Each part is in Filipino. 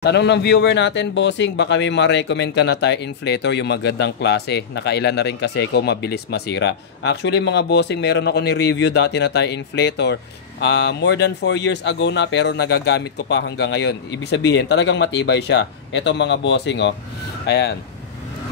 Tanong ng viewer natin, bossing, baka may ma-recommend ka na tire inflator yung magandang klase. Nakailan na rin kasi ko mabilis masira. Actually mga bossing, meron ako ni-review dati na tire inflator. More than 4 years ago na, pero nagagamit ko pa hanggang ngayon. Ibig sabihin, talagang matibay siya. Ito mga bossing, oh. Ayan.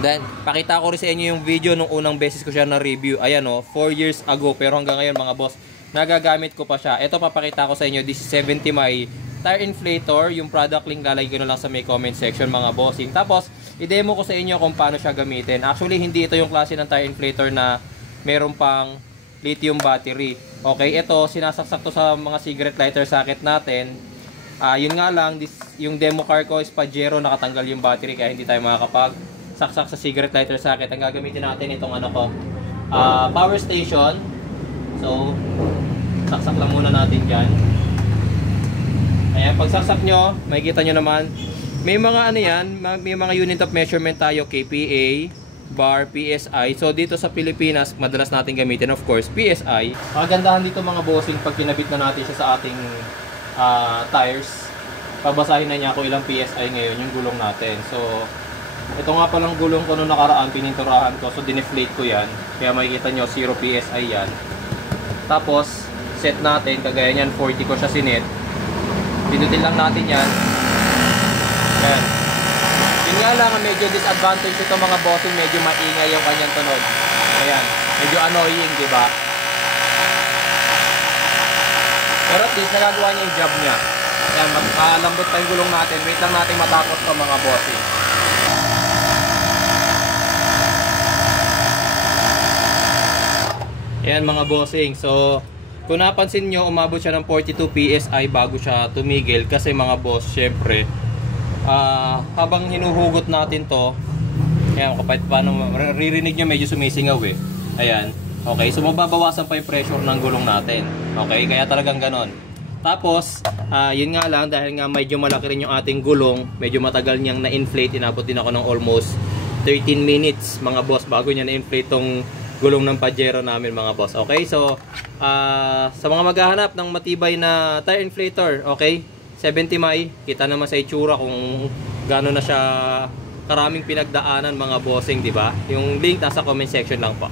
Then, pakita ko rin sa inyo yung video nung unang beses ko siya na-review. Ayan, oh, 4 years ago. Pero hanggang ngayon mga boss, nagagamit ko pa siya. Ito papakita ko sa inyo, this is 70 my tire inflator. Yung product link lalagay ko na lang sa may comment section mga bossing. Tapos i-demo ko sa inyo kung paano siya gamitin. Actually hindi ito yung klase ng tire inflator na meron pang lithium battery. Okay, ito sinasaksak to sa mga cigarette lighter socket natin. Yun nga lang, yung demo car ko is Pajero, nakatanggal yung battery kaya hindi tayo makakapag saksak sa cigarette lighter socket. Ang gagamitin natin itong ano ko, power station. So saksak lang muna natin dyan. Ayan, pagsaksak nyo, makikita nyo naman, may mga ano yan, may mga unit of measurement tayo, KPA, bar, PSI. So dito sa Pilipinas, madalas natin gamitin of course, PSI. Kagandahan dito mga bossing, pag kinabit na natin siya sa ating tires, pabasahin na niya kung ilang PSI ngayon yung gulong natin. So ito nga palang gulong ko nung nakaraan, pininturahan ko, so dineflate ko yan. Kaya makikita nyo, 0 PSI yan. Tapos, set natin, kagaya nyan, 40 ko siya sinet. Pinutin lang natin yan. Ayan. Yun nga lang, medyo disadvantage ito mga bossing, medyo maingay yung kanyang tunog. Ayan, medyo annoying, di ba? Pero at least nagagawa niya yung job niya. Ayan, malambot pa yung gulong natin. Wait lang natin matapos pa mga bossing. Ayan mga bossing, so kung napansin nyo, umabot siya ng 42 PSI bago siya tumigil. Kasi mga boss, syempre, habang hinuhugot natin to, ayan, kapag paano, ririnig nyo medyo sumisingaw eh. Ayan, okay, so mababawasan pa yung pressure ng gulong natin. Okay, kaya talagang ganon. Tapos, yun nga lang, dahil nga medyo malaki rin yung ating gulong, medyo matagal niyang na-inflate, inabot din ako ng almost 13 minutes mga boss bago niya na-inflate tong gulong ng Pajero namin mga boss. Okay, so sa mga maghahanap ng matibay na tire inflator, okay, 70 my, kita naman sa itsura kung gaano na siya karaming pinagdaanan mga bossing, di ba? Yung link nasa comment section lang po.